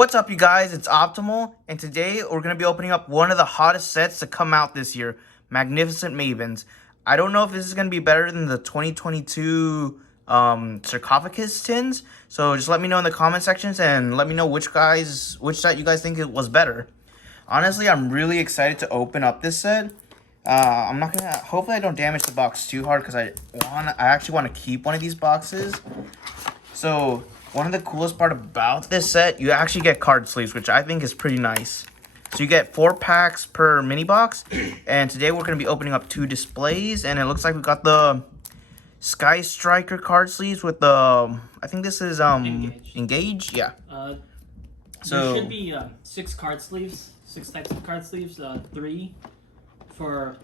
What's up, you guys? It's Optimal, and today we're going to be opening up one of the hottest sets to come out this year, Magnificent Mavens. I don't know if this is going to be better than the 2022 sarcophagus tins, so just let me know in the comment sections and let me know which set you guys think it was better. Honestly, I'm really excited to open up this set. I'm not gonna. Hopefully, I don't damage the box too hard because I actually want to keep one of these boxes. So one of the coolest part about this set, you actually get card sleeves, which I think is pretty nice. So you get 4 packs per mini box, and today we're gonna be opening up 2 displays, and it looks like we got the Sky Striker card sleeves with the. I think this is engaged. Yeah. There should be 6 card sleeves, 6 types of card sleeves, 2 per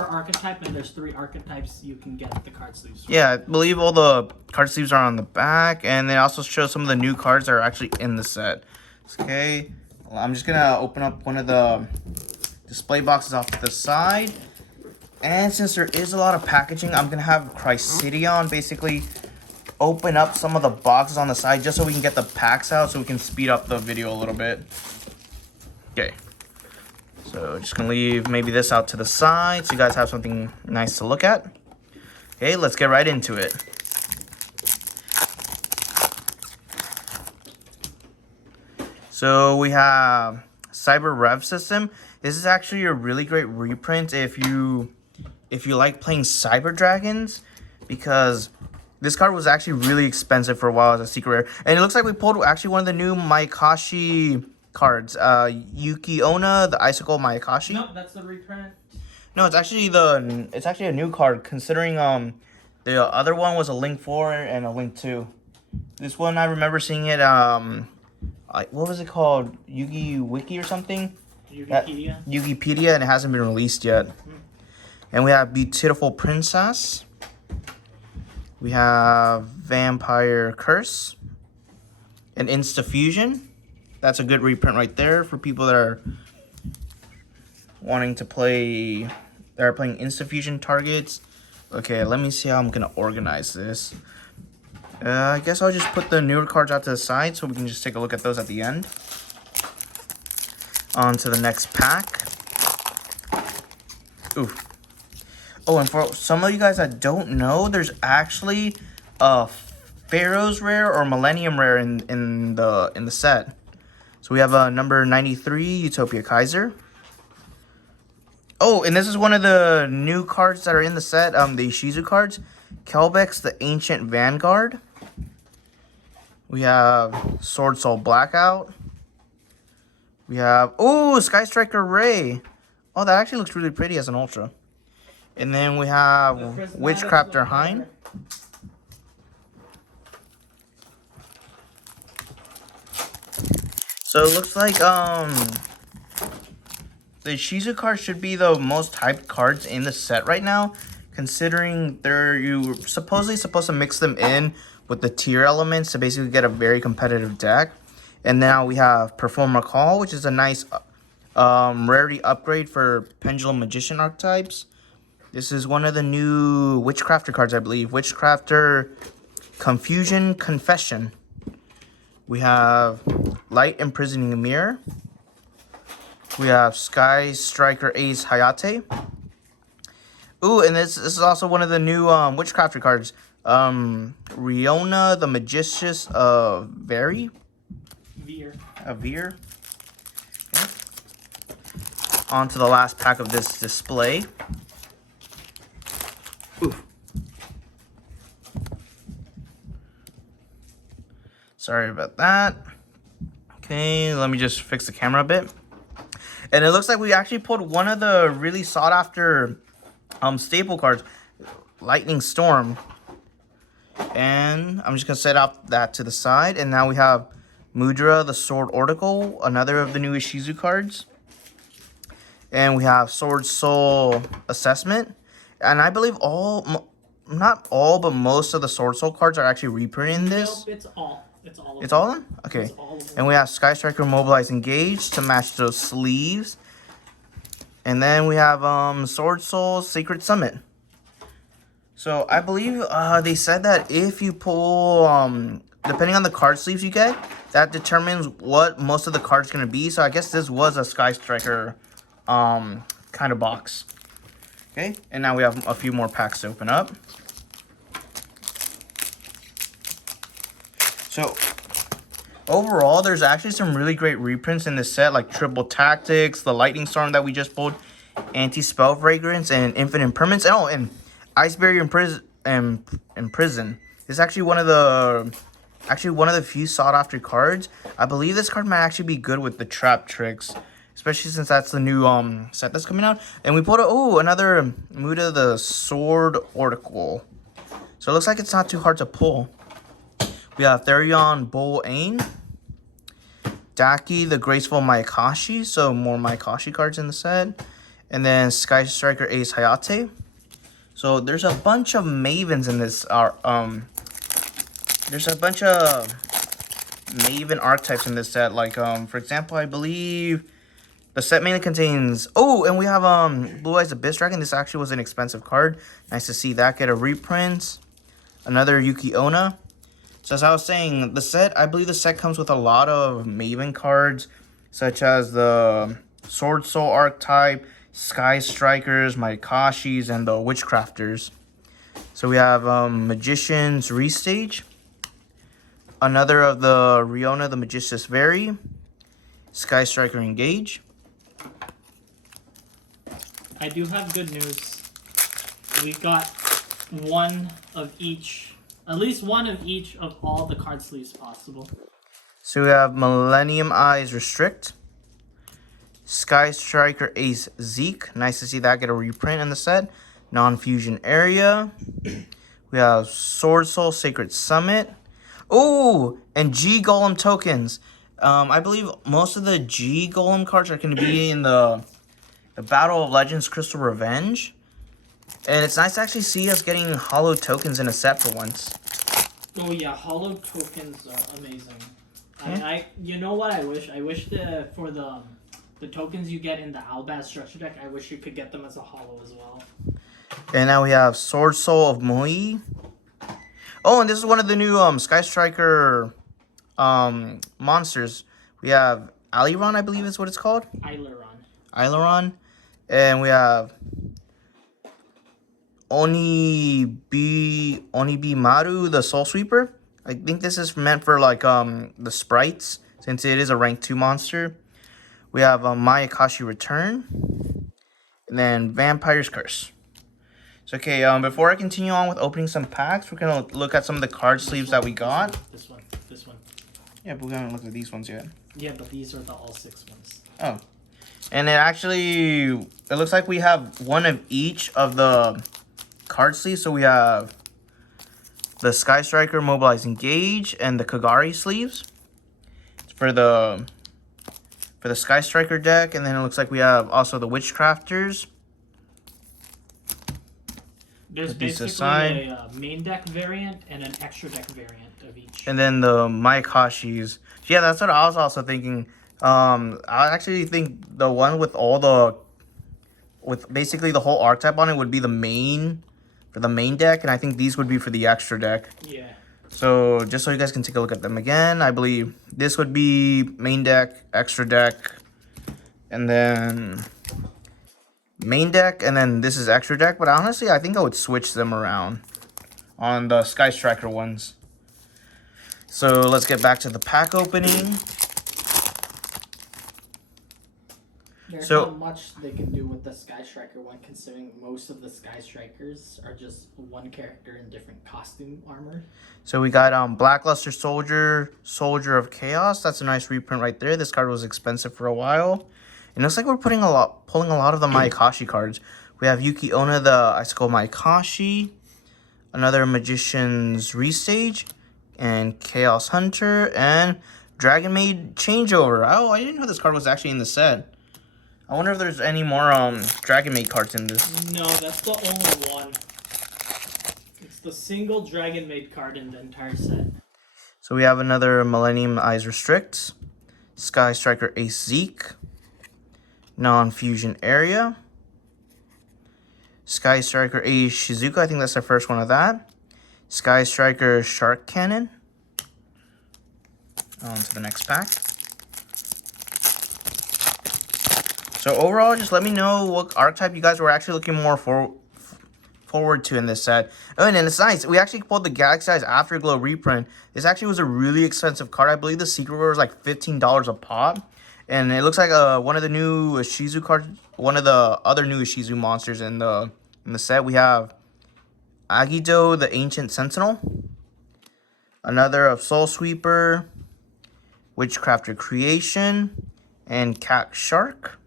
archetype, and there's 3 archetypes you can get the card sleeves from. Yeah, I believe all the card sleeves are on the back, and they also show some of the new cards that are actually in the set. Okay, well, I'm just gonna open up one of the display boxes off to the side, and since there is a lot of packaging, I'm gonna have Chrysidion basically open up some of the boxes on the side just so we can get the packs out, so we can speed up the video a little bit. Okay. So just gonna leave maybe this out to the side so you guys have something nice to look at. Okay, let's get right into it. So we have Cyber Rev System. This is actually a really great reprint if you like playing Cyber Dragons, because this card was actually really expensive for a while as a secret rare. And it looks like we pulled actually one of the new Mayakashi cards, Yugioh, the Icicle Mayakashi. No, that's the reprint. No, it's actually a new card, considering the other one was a Link 4 and a Link 2. This one I remember seeing it what was it called? Yugi Wiki or something? Yugipedia. Yugipedia, and it hasn't been released yet. And we have Beautiful Princess. We have Vampire Curse and Insta Fusion. That's a good reprint right there for people that are wanting to play, that are playing Insta Fusion targets. Okay, let me see how I'm gonna organize this. I guess I'll just put the newer cards out to the side so we can just take a look at those at the end. On to the next pack. Ooh. Oh, and for some of you guys that don't know, there's actually a Pharaoh's rare or Millennium rare in the set. So we have number 93, Utopia Kaiser. Oh, and this is one of the new cards that are in the set, the Shizu cards. Kelbeck's the Ancient Vanguard. We have Sword Soul Blackout. We have, oh, Sky Striker Ray. Oh, that actually looks really pretty as an Ultra. And then we have Witchcrafter Hein. So it looks like the Shizu cards should be the most hyped cards in the set right now, considering you're supposedly supposed to mix them in with the tier elements to basically get a very competitive deck. And now we have Perform Recall, which is a nice rarity upgrade for Pendulum Magician archetypes. This is one of the new Witchcrafter cards, I believe. Witchcrafter Confusion Confession. We have Light Imprisoning Mirror. We have Sky Striker Ace Hayate. Ooh, and this is also one of the new Witchcrafter cards. Riona, the Magicious of Veer. Okay. On to the last pack of this display. Ooh. Sorry about that. Okay, let me just fix the camera a bit. And it looks like we actually pulled one of the really sought after staple cards, Lightning Storm. And I'm just gonna set out that to the side. And now we have Mudra, the Sword Oracle, another of the new Ishizu cards. And we have Sword Soul Assessment. And I believe not all, but most of the Sword Soul cards are actually reprinted in this. Nope, it's all. It's all of them? Okay. And we have Sky Striker Mobilize Engage to match those sleeves. And then we have Sword Soul Sacred Summit. So I believe they said that if you pull, depending on the card sleeves you get, that determines what most of the cards going to be. So I guess this was a Sky Striker kind of box. Okay, and now we have a few more packs to open up. So overall, there's actually some really great reprints in this set, like Triple Tactics, the Lightning Storm that we just pulled, Anti-Spell Fragrance, and Infinite Impermanence. Oh, and Ice Barrier and Prison. This is actually one of the few sought after cards. I believe this card might actually be good with the Trap Tricks, especially since that's the new set that's coming out. And we pulled another Muda the Sword Oracle. So it looks like it's not too hard to pull. We have Therion Bull Ain, Daki the Graceful Mayakashi, so more Mayakashi cards in the set, and then Sky Striker Ace Hayate. So there's a bunch of Mavens in this. There's a bunch of Maven archetypes in this set. Like for example, I believe the set mainly contains. Oh, and we have Blue Eyes Abyss Dragon. This actually was an expensive card. Nice to see that get a reprint. Another Yugioh. So as I was saying, I believe the set comes with a lot of Maven cards, such as the Sword Soul archetype, Sky Strikers, Mayakashis, and the Witchcrafters. So we have Magician's Restage, another of the Riona the Magicious Vary, Sky Striker Engage. I do have good news. We got one of each. At least one of each of all the card sleeves possible. So we have Millennium Eyes Restrict, Sky Striker Ace Zeke. Nice to see that get a reprint in the set. Non-fusion area. We have Sword Soul Sacred Summit. Oh, and G Golem tokens. I believe most of the G Golem cards are going to be in the Battle of Legends Crystal Revenge. And it's nice to actually see us getting hollow tokens in a set for once. Oh yeah, hollow tokens are amazing. Yeah. You know what I wish? I wish for the tokens you get in the Albaz structure deck, I wish you could get them as a hollow as well. And now we have Sword Soul of Moi. Oh, and this is one of the new Sky Striker monsters. We have Aileron, I believe is what it's called. Aileron. And we have Onibi Maru, the Soul Sweeper. I think this is meant for like the sprites, since it is a rank 2 monster. We have Mayakashi Return, and then Vampire's Curse. So okay, before I continue on with opening some packs, we're gonna look at some of the card sleeves that we got. This one. Yeah, but we haven't looked at these ones yet. Yeah, but these are the all 6 ones. Oh, and it looks like we have one of each of the card sleeves. So we have the Sky Striker Mobilize Engage and the Kagari sleeves for the Sky Striker deck, and then it looks like we have also the Witchcrafters. There's basically a main deck variant and an extra deck variant of each. And then the Mayakashis. Yeah, that's what I was also thinking. I actually think the one with basically the whole archetype on it would be the main for the main deck, and I think these would be for the extra deck. Yeah. So just so you guys can take a look at them again, I believe this would be main deck, extra deck, and then main deck, and then this is extra deck. But honestly, I think I would switch them around on the Sky Striker ones. So let's get back to the pack opening. There's not much they can do with the Sky Striker one, considering most of the Sky Strikers are just one character in different costume armor. So we got Blackluster Soldier, Soldier of Chaos. That's a nice reprint right there. This card was expensive for a while. And it looks like we're pulling a lot of the Mayakashi cards. We have Yugioh the Icicle Mayakashi, another Magician's Restage, and Chaos Hunter, and Dragon Maid Changeover. Oh, I didn't know this card was actually in the set. I wonder if there's any more Dragon Maid cards in this. No, that's the only one. It's the single Dragon Maid card in the entire set. So we have another Millennium Eyes Restrict, Sky Striker Ace Zeke, Non-Fusion Area, Sky Striker Ace Shizuka, I think that's the first one of that, Sky Striker Shark Cannon, On to the next pack. So overall, just let me know what archetype you guys were actually looking more forward to in this set. Oh, and then it's nice. We actually pulled the Galaxy Eyes Afterglow reprint. This actually was a really expensive card. I believe the secret rare was like $15 a pop. And it looks like one of the new Shizu cards, one of the other new Shizu monsters in the set. We have Yugioh, the Ancient Sentinel. Another of Soul Sweeper, Witchcrafter Creation, and Cat Shark.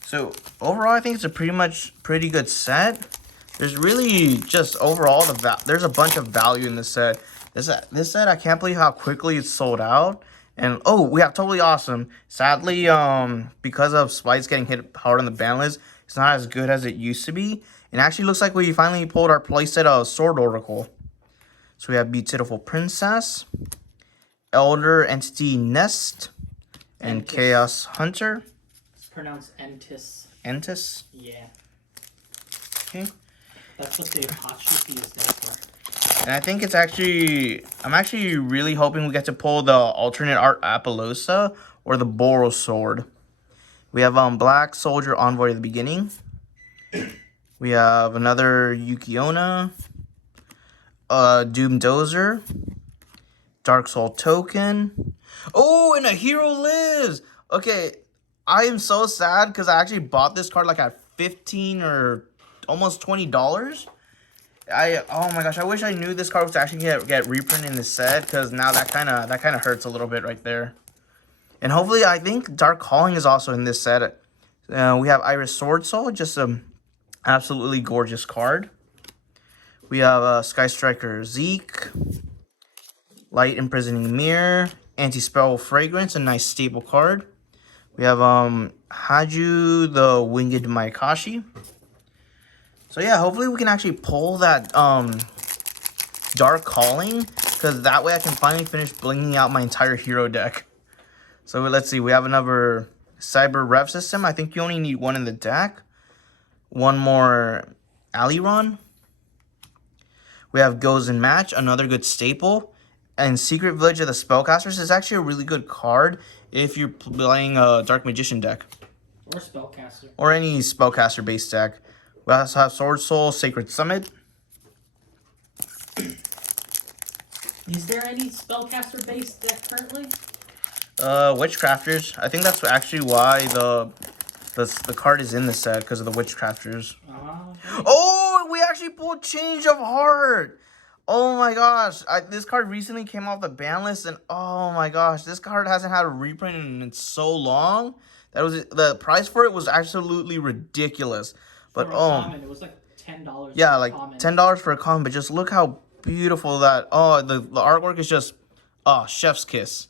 So overall, I think it's a pretty good set. There's really just overall there's a bunch of value in this set. This set, I can't believe how quickly it's sold out. And oh, we have Totally Awesome. Sadly, because of Spice getting hit hard on the ban list, it's not as good as it used to be. It actually looks like we finally pulled our playset of Sword Oracle. So we have Beautiful Princess, Elder Entity Nest, and Entis. Chaos Hunter. It's pronounced Entis. Entis? Yeah. Okay. That's what the apostrophe is there for. And I think it's actually, I'm actually really hoping we get to pull the alternate art Apollosa or the Boros Sword. We have Black Soldier Envoy at the beginning. We have another Yugioh, Doom Dozer, Dark Soul Token. Oh, and a Hero Lives! Okay, I am so sad because I actually bought this card like at $15 or almost $20. Oh my gosh, I wish I knew this card was actually get reprinted in the set, because now that kind of hurts a little bit right there. And hopefully, I think Dark Calling is also in this set. We have Iris Sword Soul, just an absolutely gorgeous card. We have Sky Striker Zeke, Light Imprisoning Mirror, Anti-Spell Fragrance, a nice staple card. We have Haju, the Winged Maikashi. So yeah, hopefully we can actually pull that Dark Calling, because that way I can finally finish blinging out my entire hero deck. So let's see, we have another Cyber Rev System. I think you only need one in the deck. One more Aliron. We have Goes and Match, another good staple. And Secret Village of the Spellcasters is actually a really good card if you're playing a Dark Magician deck. Or Spellcaster. Or any Spellcaster based deck. We also have Sword Soul, Sacred Summit. Is there any Spellcaster based deck currently? Witchcrafters. I think that's actually why the card is in the set, because of the Witchcrafters. Oh, we actually pulled Change of Heart. Oh my gosh, this card recently came off the ban list, and oh my gosh, this card hasn't had a reprint in so long. The price for it was absolutely ridiculous. But common, it was like $10. Yeah, like $10 for a common. But just look how beautiful that. Oh, the artwork is just chef's kiss.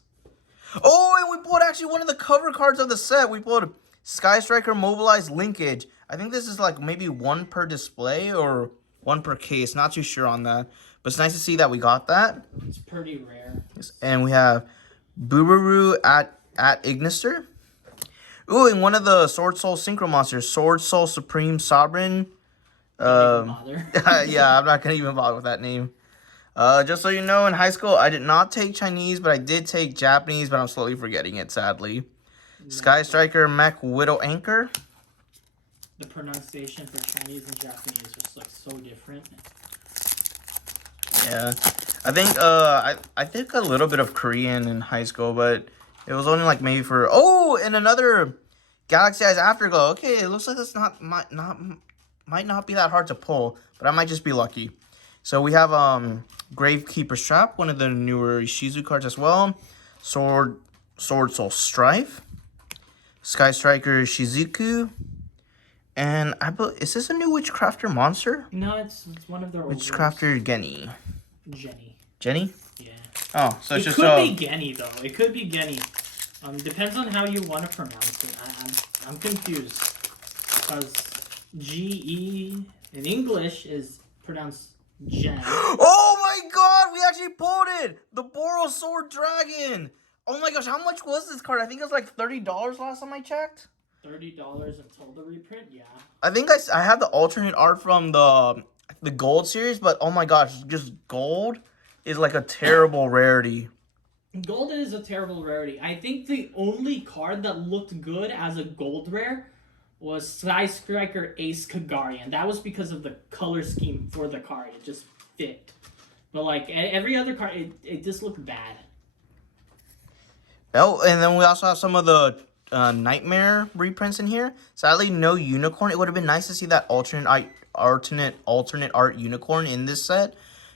Oh, and we pulled actually one of the cover cards of the set. We pulled Sky Striker Mobilized Linkage. I think this is like maybe one per display or one per case. Not too sure on that. But it's nice to see that we got that. It's pretty rare. And we have Boobaroo at Ignister. Ooh, and one of the Sword Soul Synchro Monsters, Sword Soul Supreme Sovereign. Yeah, I'm not going to even bother with that name. Just so you know, in high school, I did not take Chinese, but I did take Japanese, but I'm slowly forgetting it, sadly. Sky Striker Mech Widow Anchor. The pronunciation for Chinese and Japanese is like so different. Yeah, I think I think a little bit of Korean in high school, but it was only like maybe for and another Galaxy Eyes Afterglow. Okay, it looks like this might not be that hard to pull, but I might just be lucky. So we have Gravekeeper's Trap, one of the newer Shizu cards as well. Sword Soul Strife, Sky Striker Shizuku, and is this a new Witchcrafter monster? No, it's one of their Witchcrafter Genny. Jenny? Yeah. Oh, so it's just could be Genny though. It could be Genny. Depends on how you want to pronounce it. I'm confused because GE in English is pronounced Jen. Oh my god, we actually pulled it! The Boros Sword Dragon! Oh my gosh, how much was this card? I think it was like $30 last time I checked. $30 until the reprint, yeah. I think I have the alternate art from the the gold series, but oh my gosh, just gold is like a terrible rarity. Gold is a terrible rarity. I think the only card that looked good as a gold rare was Sky Striker Ace Kagarian. That was because of the color scheme for the card. It just fit. But like every other card, it just looked bad. Oh, and then we also have some of the Nightmare reprints in here. Sadly, no unicorn. It would have been nice to see that alternate art unicorn in this set.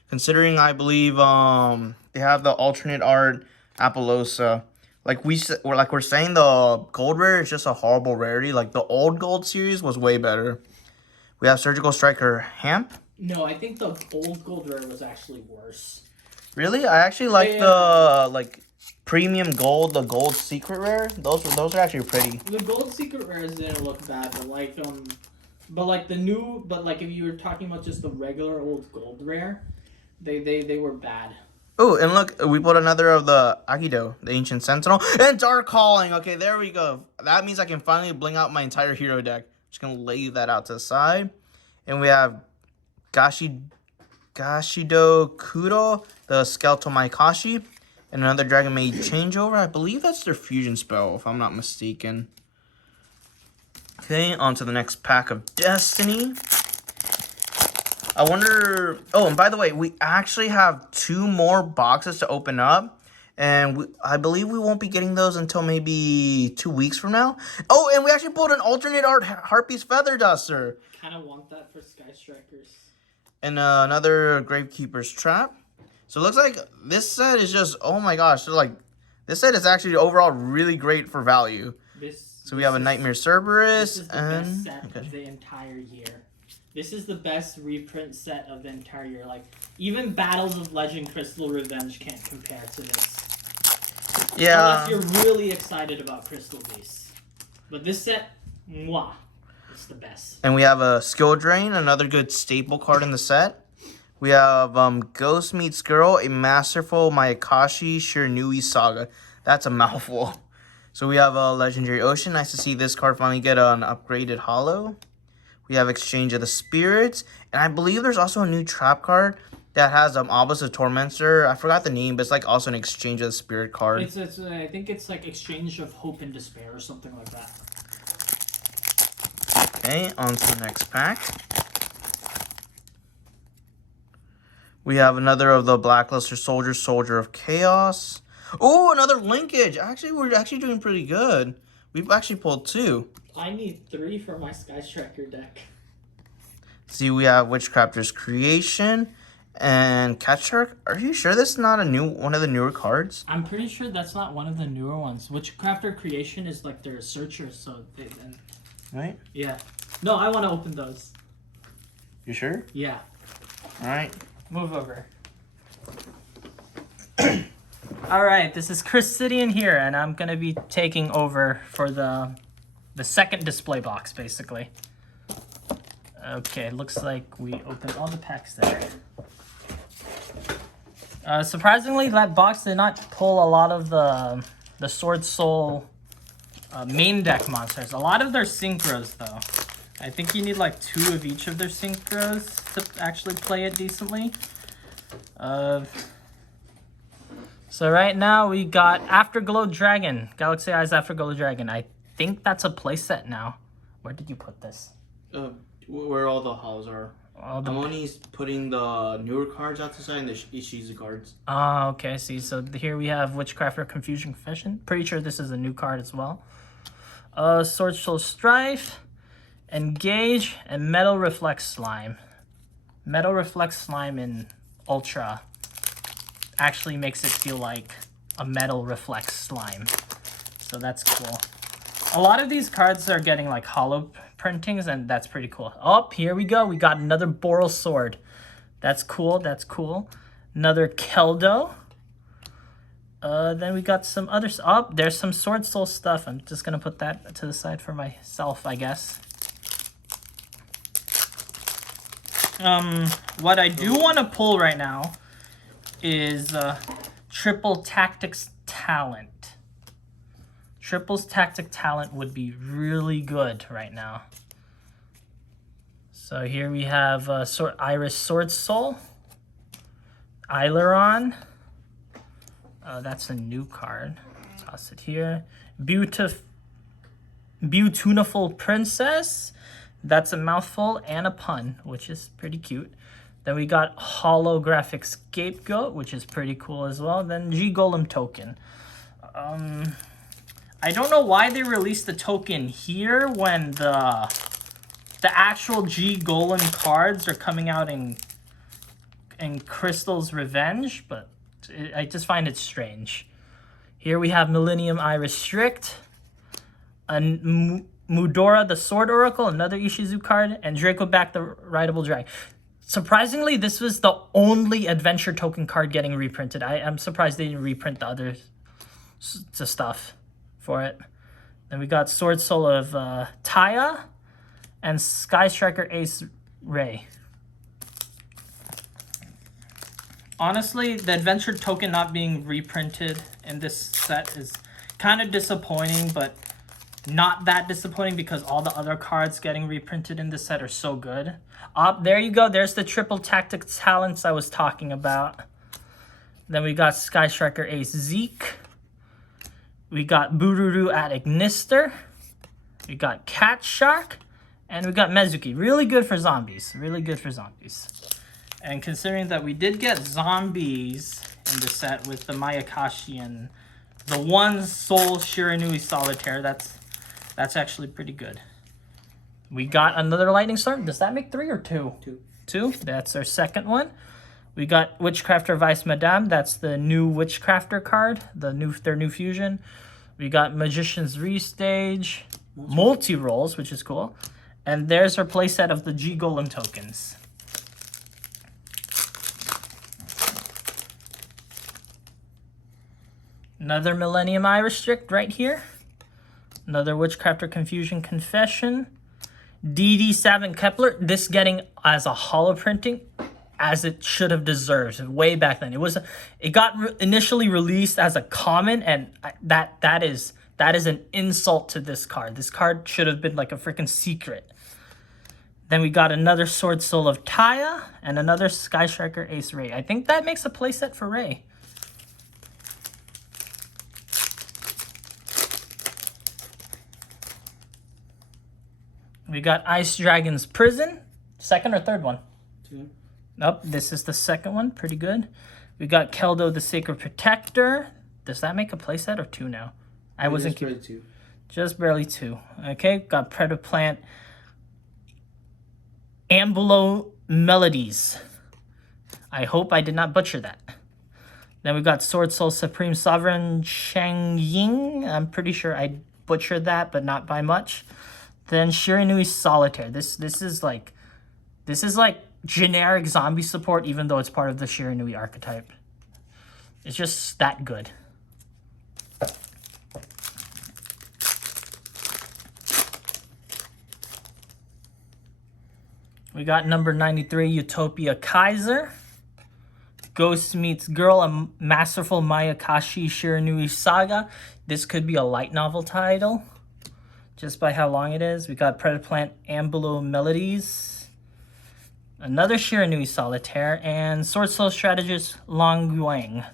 Considering I believe they have the alternate art Apollosa. Like we're saying, the gold rare is just a horrible rarity. Like the old gold series was way better. We have Surgical Striker Hamp. No, I think the old gold rare was actually worse. Really, I actually like the premium gold, the gold secret rare. Those are actually pretty. The gold secret rares didn't look bad, but like the new, but like if you were talking about just the regular old gold rare, they were bad. Oh, and look, we put another of the Agido, the Ancient Sentinel, and Dark Calling. Okay, there we go. That means I can finally bling out my entire hero deck. Just gonna leave that out to the side. And we have Gashido Kuro, the Skeletal Maikashi, and another Dragon Maid changeover. I believe that's their fusion spell, if I'm not mistaken. Okay, on to the next pack of Destiny. I wonder... Oh, and by the way, we actually have 2 more boxes to open up. And I believe we won't be getting those until maybe 2 weeks from now. Oh, and we actually pulled an alternate art Harpy's Feather Duster. Kind of want that for Sky Strikers. And another Gravekeeper's Trap. So it looks like this set is just... Oh my gosh. So like, this set is actually overall really great for value. So we have a Nightmare Cerberus. This is the best set of the entire year. This is the best reprint set of the entire year. Like, even Battles of Legend Crystal Revenge can't compare to this. Yeah. Unless you're really excited about Crystal Beast. But this set, mwah, it's the best. And we have a Skill Drain, another good staple card in the set. We have Ghost Meets Girl, a Masterful Mayakashi Shiranui Saga. That's a mouthful. So we have a Legendary Ocean. Nice to see this card finally get an upgraded holo. We have Exchange of the Spirits. And I believe there's also a new trap card that has Obelisk of Tormentor. I forgot the name, but it's like also an Exchange of the Spirit card. I think it's like Exchange of Hope and Despair or something like that. Okay, on to the next pack. We have another of the Blackluster Soldier, Soldier of Chaos. Oh, another linkage. Actually, we're actually doing pretty good. We've actually pulled 2. I need 3 for my Sky Striker deck. See, we have Witchcrafter's Creation and Cat Shark. Are you sure this is not one of the newer cards? I'm pretty sure that's not one of the newer ones. Witchcrafter Creation is like their searcher, so Right? Yeah. No, I want to open those. You sure? Yeah. All right. Move over. All right, this is Chris Sidian here, and I'm gonna be taking over for the second display box, basically. Okay, looks like we opened all the packs there. Surprisingly, that box did not pull a lot of the Sword Soul main deck monsters. A lot of their synchros, though. I think you need like 2 of each of their synchros to actually play it decently. So right now we got Afterglow Dragon, Galaxy Eyes Afterglow Dragon. I think that's a playset now. Where did you put this? Where all the holos are. I'm only putting the newer cards out the side and the Ishizu cards. Oh, okay. See, so here we have Witchcrafter Confusion Confession. Pretty sure this is a new card as well. Sword Soul Strife, Engage, and Metal Reflex Slime. Metal Reflex Slime in Ultra actually makes it feel like a Metal Reflex Slime. So that's cool. A lot of these cards are getting like holo printings, and that's pretty cool. Oh, here we go. We got another Boral Sword. That's cool. That's cool. Another Keldo. Then we got some others. Oh, there's some Sword Soul stuff. I'm just going to put that to the side for myself, I guess. What I do want to pull right now is Triple Tactics Talent. Triple's Tactic Talent would be really good right now. So here we have Iris Sword Soul, Aileron. That's a new card. Toss it here. Beautiful Princess. That's a mouthful and a pun, which is pretty cute. Then we got Holographic Scapegoat, which is pretty cool as well. Then G Golem Token. I don't know why they released the token here when the actual G Golem cards are coming out in Crystal's Revenge, but I just find it strange. Here we have Millennium Iris Strict, Mudora the Sword Oracle, another Ishizu card, and Dracoback the Rideable Drag. Surprisingly, this was the only adventure token card getting reprinted. I am surprised they didn't reprint the other stuff for it. Then we got Sword Soul of Taya and Sky Striker Ace Ray. Honestly, the adventure token not being reprinted in this set is kind of disappointing, but not that disappointing because all the other cards getting reprinted in this set are so good. There you go. There's the triple tactic talents I was talking about. Then we got Sky Striker Ace Zeke. We got Bururu at Ignister. We got Cat Shark. And we got Mezuki. Really good for zombies. Really good for zombies. And considering that we did get zombies in the set with the Mayakashi and the one Soul Shiranui Solitaire, that's actually pretty good. We got another Lightning Storm. Does that make 3 or 2? 2. 2. That's our second one. We got Witchcrafter Vice Madame. That's the new Witchcrafter card, their new fusion. We got Magician's Restage, multi-rolls, which is cool. And there's our playset of the G Golem tokens. Another Millennium Iris Strict right here. Another Witchcrafter Confusion Confession. DD Savin Kepler. This getting as a holo printing as it should have deserved way back then. It got initially released as a common, and that is an insult to this card. This card should have been like a freaking secret. Then we got another Sword Soul of Taya and another Sky Striker Ace Ray. I think that makes a playset for Ray. We got Ice Dragon's Prison. Second or third one? 2. Nope, this is the second one. Pretty good. We got Keldo the Sacred Protector. Does that make a playset or 2 now? I wasn't just 2. Just barely 2. Okay, got Predaplant Ambulo Melodies. I hope I did not butcher that. Then we got Sword Soul Supreme Sovereign Shang Ying. I'm pretty sure I butchered that, but not by much. Then Shiranui Solitaire. This is like generic zombie support, even though it's part of the Shiranui archetype. It's just that good. We got number 93, Utopia Kaiser. Ghost Meets Girl, a masterful Mayakashi Shiranui saga. This could be a light novel title, just by how long it is. We got Predaplant Ambulo Melodies. Another Shiranui Solitaire, and Sword Soul Strategist Long Guang.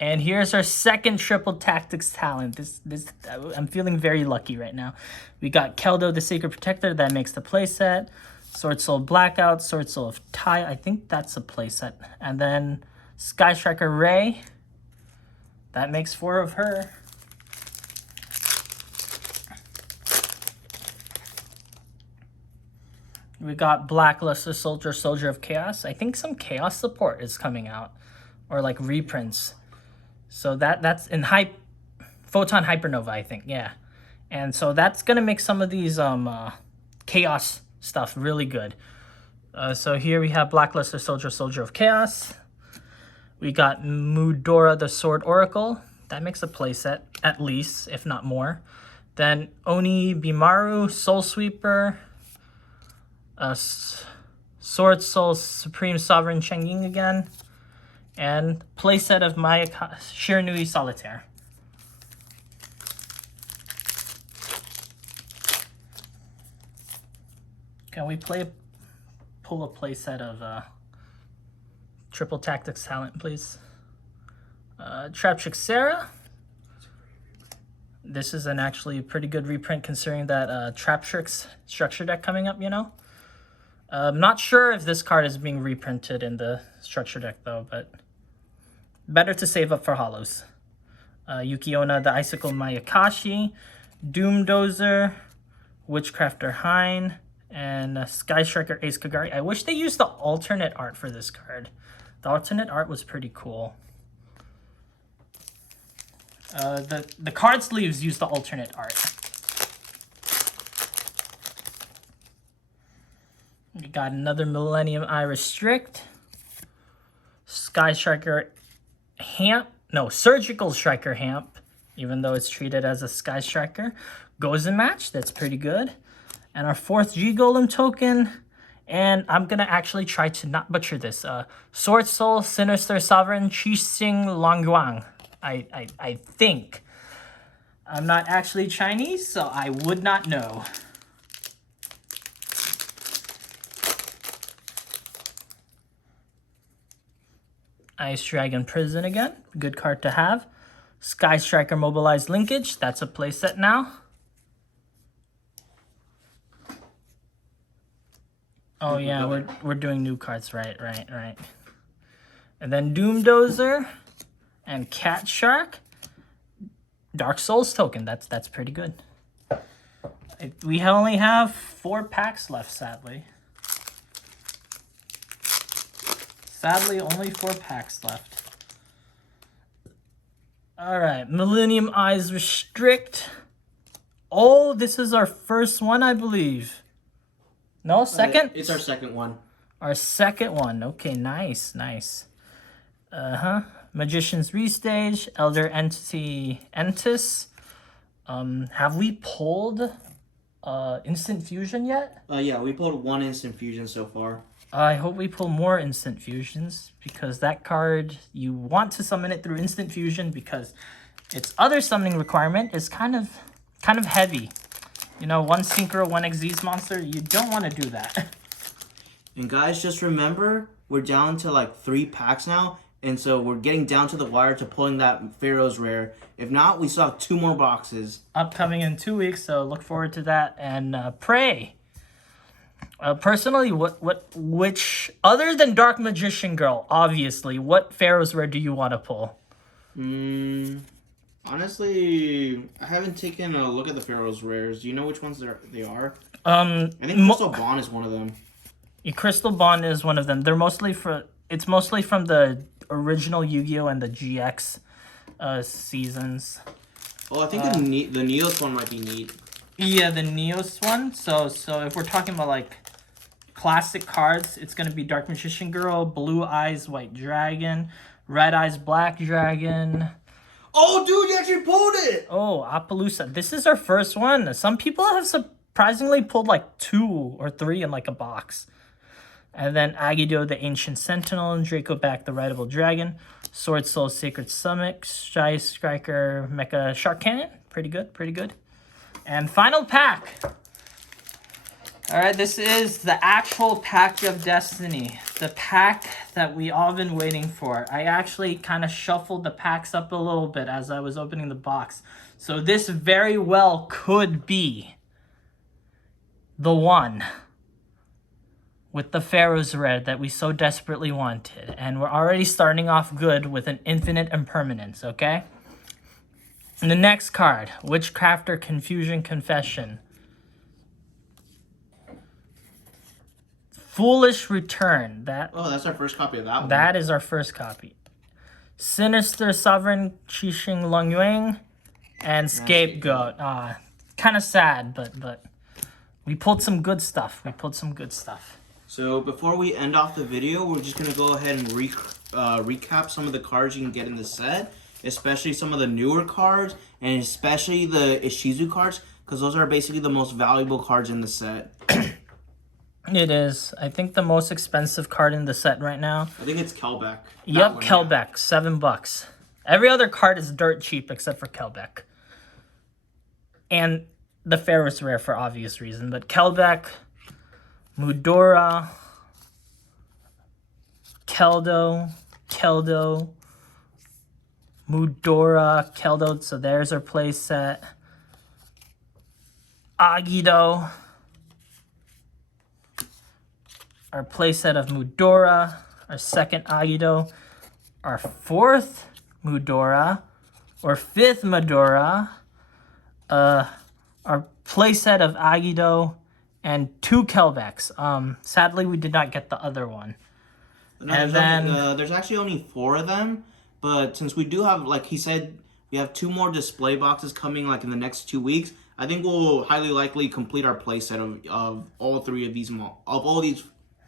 And here's our second triple tactics talent. This I'm feeling very lucky right now. We got Keldo the Sacred Protector, that makes the playset. Sword Soul Blackout, Sword Soul of Tai, I think that's a playset. And then Sky Striker Ray, that makes 4 of her. We got Blackluster Soldier of Chaos. I think some Chaos support is coming out, or like reprints. So that's in Photon Hypernova, I think, yeah. And so that's gonna make some of these Chaos stuff really good. So here we have Blackluster Soldier of Chaos. We got Mudora the Sword Oracle. That makes a playset, at least, if not more. Then Oni Bimaru, Soul Sweeper. Sword Soul Supreme Sovereign Changing again. And playset of Shiranui Solitaire. Can we pull a playset of Triple Tactics Talent, please? Traptrick Sarah. This is an actually pretty good reprint considering that Traptrick's structure deck coming up, you know? I'm not sure if this card is being reprinted in the structure deck though, but better to save up for hollows. Yugioh, the Icicle Mayakashi, Doomdozer, Witchcrafter Hein, and Sky Striker Ace Kagari. I wish they used the alternate art for this card. The alternate art was pretty cool. The card sleeves use the alternate art. We got another Millennium Eye Restrict, Sky Striker Hamp, no, Surgical Striker Hamp, even though it's treated as a Sky Striker. Goes in match, that's pretty good. And our 4th G Golem token, and I'm gonna actually try to not butcher this. Sword Soul, Sinister Sovereign, Qixing Longyuan. I think. I'm not actually Chinese, so I would not know. Ice Dragon Prison again. Good card to have. Sky Striker Mobilized Linkage. That's a playset now. Oh yeah, we're doing new cards. Right. And then Doomdozer and Cat Shark. Dark Souls token. That's pretty good. We only have 4 packs left, sadly. Sadly, only 4 packs left. Alright, Millennium Eyes Restrict. Oh, this is our first one, I believe. No, second? It's our second one. Our second one. Okay, nice. Magician's Restage, Elder Entity Entis. Have we pulled Instant Fusion yet? Yeah, we pulled 1 Instant Fusion so far. I hope we pull more Instant Fusions, because that card, you want to summon it through Instant Fusion because its other summoning requirement is kind of heavy. You know, 1 Synchro, 1 Xyz monster, you don't want to do that. And guys, just remember, we're down to like 3 packs now, and so we're getting down to the wire to pulling that Pharaoh's Rare. If not, we still have 2 more boxes. Upcoming in 2 weeks, so look forward to that, and pray. Personally, which other than Dark Magician Girl, obviously, what Pharaoh's Rare do you want to pull? Honestly, I haven't taken a look at the Pharaoh's Rares. Do you know which ones they are? I think Crystal Bond is one of them. Crystal Bond is one of them. They're mostly it's mostly from the original Yu-Gi-Oh and the GX seasons. Oh, I think the Neos one might be neat. Yeah, the Neos one. So if we're talking about like classic cards, it's gonna be Dark Magician Girl, Blue Eyes White Dragon, Red Eyes Black Dragon. Oh, dude, you actually pulled it! Oh, Appaloosa. This is our first one. Some people have surprisingly pulled like 2 or 3 in like a box. And then Agido, the Ancient Sentinel, and Dracoback, the Rideable Dragon, Sword Soul, Sacred Summit, Shy Striker, Mecha Shark Cannon. Pretty good. And final pack. Alright, this is the actual pack of destiny. The pack that we all been waiting for. I actually kind of shuffled the packs up a little bit as I was opening the box. So this very well could be the one with the Pharaoh's Rare that we so desperately wanted. And we're already starting off good with an Infinite Impermanence, okay? And the next card, Witchcrafter Confusion Confession. Foolish Return. Oh, that's our first copy of that one. That is our first copy. Sinister Sovereign Qixing Longyuan and Scapegoat. Kind of sad, but we pulled some good stuff. So before we end off the video, we're just going to go ahead and recap some of the cards you can get in the set, especially some of the newer cards, and especially the Ishizu cards, because those are basically the most valuable cards in the set. It is. I think the most expensive card in the set right now. I think it's Kelbeck. Yep, Kelbeck, $7. Every other card is dirt cheap except for Kelbeck. And the Pharaoh's Rare for obvious reason, but Kelbeck, Mudora, Keldo, Mudora, Keldo. So there's our playset. Agido. Our playset of Mudora. Our second Agido. Our fourth Mudora. Or fifth Mudora. Our playset of Agido. And 2 Kelbecks. Sadly, we did not get the other one. No, And there's actually only 4 of them, but since we do have, like he said, we have 2 more display boxes coming like in the next 2 weeks. I think we'll highly likely complete our playset of all 3 of these all these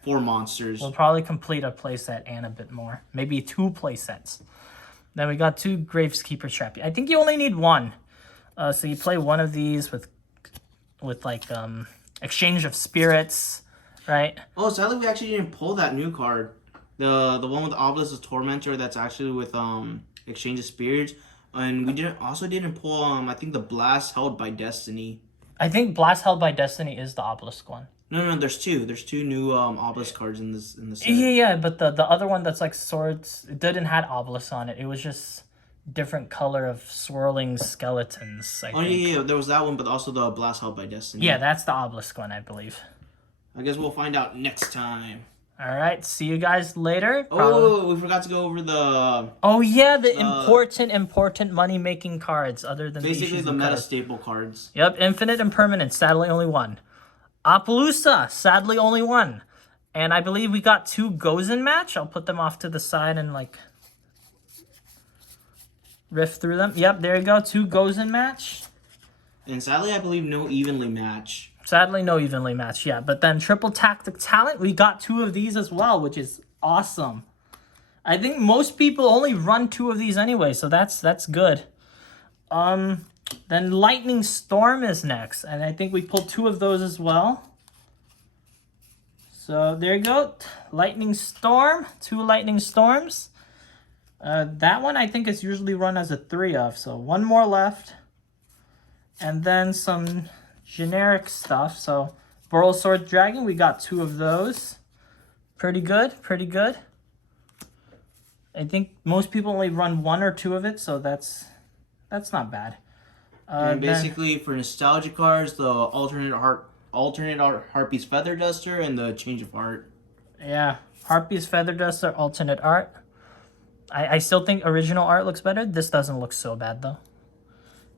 4 monsters. We'll probably complete a playset and a bit more, maybe 2 playsets. Then we got 2 Graveskeeper Trappy. I think you only need 1. So you play one of these with like Exchange of Spirits, right? Oh, sadly we actually didn't pull that new card. The one with Obelisk Tormentor that's actually with Exchange of Spirits. And we didn't pull I think the Blast Held by Destiny. I think Blast Held by Destiny is the Obelisk one. No, there's 2. There's 2 new Obelisk cards in this set. Yeah, but the other one that's like swords, it didn't have Obelisk on it. It was just different color of swirling skeletons, I think. Yeah, there was that one, but also the Blast Held by Destiny. Yeah, that's the Obelisk one, I believe. I guess we'll find out next time. All right, see you guys later. Oh, we forgot to go over the... Oh, yeah, the important money-making cards other than basically the meta staple cards. Yep, Infinite and Permanent, sadly only 1. Appaloosa, sadly only 1. And I believe we got 2 Gozen match. I'll put them off to the side and, like, riff through them. Yep, there you go, 2 Gozen match. And sadly, I believe no evenly match. Sadly, no evenly matched, yeah. But then Triple Tactic Talent, we got 2 of these as well, which is awesome. I think most people only run 2 of these anyway, so that's good. Then Lightning Storm is next, and I think we pulled 2 of those as well. So there you go, Lightning Storm, 2 Lightning Storms. That one I think is usually run as a 3 of, so 1 more left. And then some generic stuff. So Boral Sword Dragon, we got 2 of those. Pretty good. I think most people only run 1 or 2 of it, so that's not bad. And basically for nostalgia cards, the alternate art Harpy's Feather Duster and the Change of Heart. Yeah, Harpy's Feather Duster, alternate art. I still think original art looks better. This doesn't look so bad though.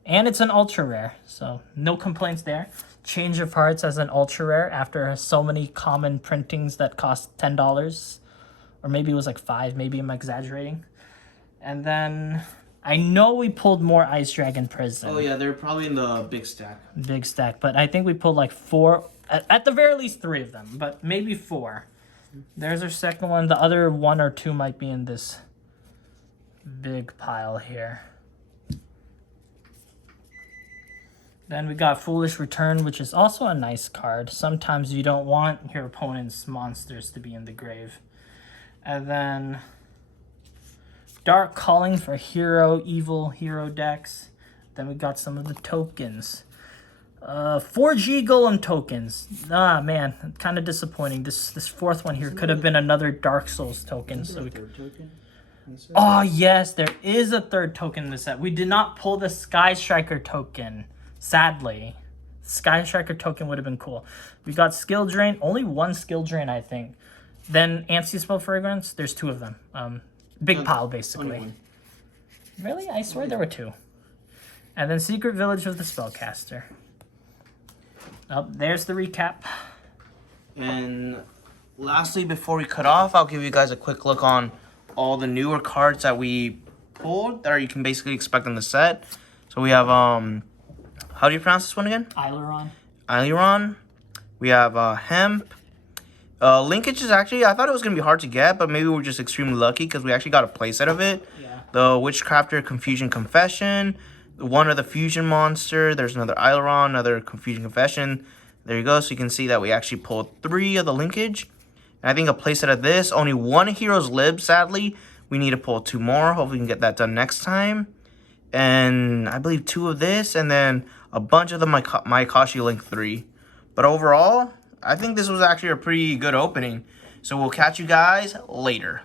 And it's an ultra rare, so no complaints there. Change of Hearts as an ultra rare after so many common printings that cost $10. Or maybe it was like 5, maybe I'm exaggerating. And then I know we pulled more Ice Dragon Prison. Oh yeah, they're probably in the big stack. Big stack, but I think we pulled like 4, at the very least 3 of them, but maybe 4. There's our second one. The other 1 or 2 might be in this big pile here. Then we got Foolish Return, which is also a nice card. Sometimes you don't want your opponent's monsters to be in the grave. And then Dark Calling for evil hero decks. Then we got some of the tokens. 4G Golem tokens. Ah, man, kind of disappointing. This 4th one here could have been another Dark Souls token. So oh, yes, there is a 3rd token in the set. We did not pull the Sky Striker token. Sadly, Sky Striker token would have been cool. We got Skill Drain, only 1 Skill Drain, I think. Then Anti-Spell Fragrance, there's 2 of them. Big pile, basically. Really? I swear there were 2. And then Secret Village of the Spellcaster. Oh, there's the recap. And lastly, before we cut off, I'll give you guys a quick look on all the newer cards that we pulled that you can basically expect in the set. So we have, how do you pronounce this one again? Aileron. We have Hemp. Linkage is actually, I thought it was going to be hard to get, but maybe we're just extremely lucky because we actually got a playset of it. Yeah. The Witchcrafter Confusion Confession. One of the Fusion Monster. There's another Aileron, another Confusion Confession. There you go. So you can see that we actually pulled 3 of the linkage. And I think a playset of this. Only 1 Hero's Lib, sadly. We need to pull 2 more. Hopefully we can get that done next time. And I believe 2 of this. And then a bunch of the Maikashi Link 3. But overall, I think this was actually a pretty good opening. So we'll catch you guys later.